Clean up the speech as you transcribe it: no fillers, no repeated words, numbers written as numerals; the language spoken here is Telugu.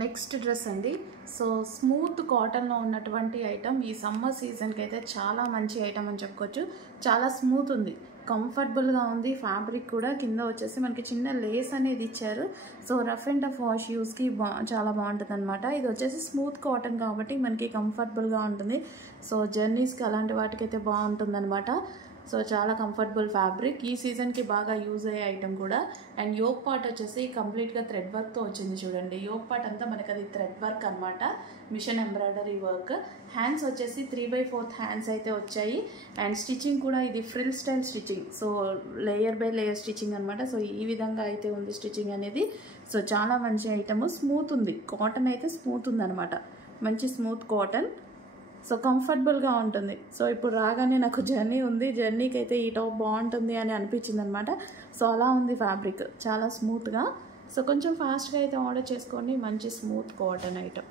నెక్స్ట్ డ్రెస్ అండి. సో స్మూత్ కాటన్లో ఉన్నటువంటి ఐటమ్ ఈ సమ్మర్ సీజన్కి అయితే చాలా మంచి ఐటమ్ అని చెప్పుకోవచ్చు. చాలా స్మూత్ ఉంది, కంఫర్టబుల్గా ఉంది. ఫ్యాబ్రిక్ కూడా కింద వచ్చేసి మనకి చిన్న లేస్ అనేది ఇచ్చారు. So rough and tough wash యూస్కి చాలా బాగుంటుంది అనమాట. ఇది వచ్చేసి స్మూత్ కాటన్ కాబట్టి మనకి కంఫర్టబుల్గా ఉంటుంది. సో జర్నీస్కి అలాంటి వాటికైతే బాగుంటుంది అనమాట. సో చాలా కంఫర్టబుల్ ఫ్యాబ్రిక్, ఈ సీజన్కి బాగా యూజ్ అయ్యే ఐటమ్ కూడా. అండ్ యోక్ పార్ట్ వచ్చేసి కంప్లీట్గా థ్రెడ్ వర్క్తో వచ్చింది చూడండి. యోక్ పార్ట్ అంతా మనకి అది థ్రెడ్ వర్క్ అనమాట, మిషన్ ఎంబ్రాయిడరీ వర్క్. హ్యాండ్స్ వచ్చేసి 3/4 హ్యాండ్స్ అయితే వచ్చాయి. అండ్ స్టిచ్చింగ్ కూడా ఇది frill style stitching, so layer by layer stitching అనమాట. సో ఈ విధంగా అయితే ఉంది స్టిచ్చింగ్ అనేది. సో చాలా మంచి ఐటమ్, స్మూత్ ఉంది, కాటన్ అయితే స్మూత్ ఉంది అనమాట, మంచి స్మూత్ కాటన్. సో కంఫర్టబుల్గా ఉంటుంది. సో ఇప్పుడు రాగానే నాకు జర్నీ ఉంది, జర్నీకి అయితే ఈ టాప్ బాగుంటుంది అని అనిపించింది అనమాట. సో అలా ఉంది ఫ్యాబ్రిక్, చాలా స్మూత్గా. సో కొంచెం ఫాస్ట్గా అయితే ఆర్డర్ చేసుకోండి, మంచి స్మూత్ కాటన్ ఐటమ్.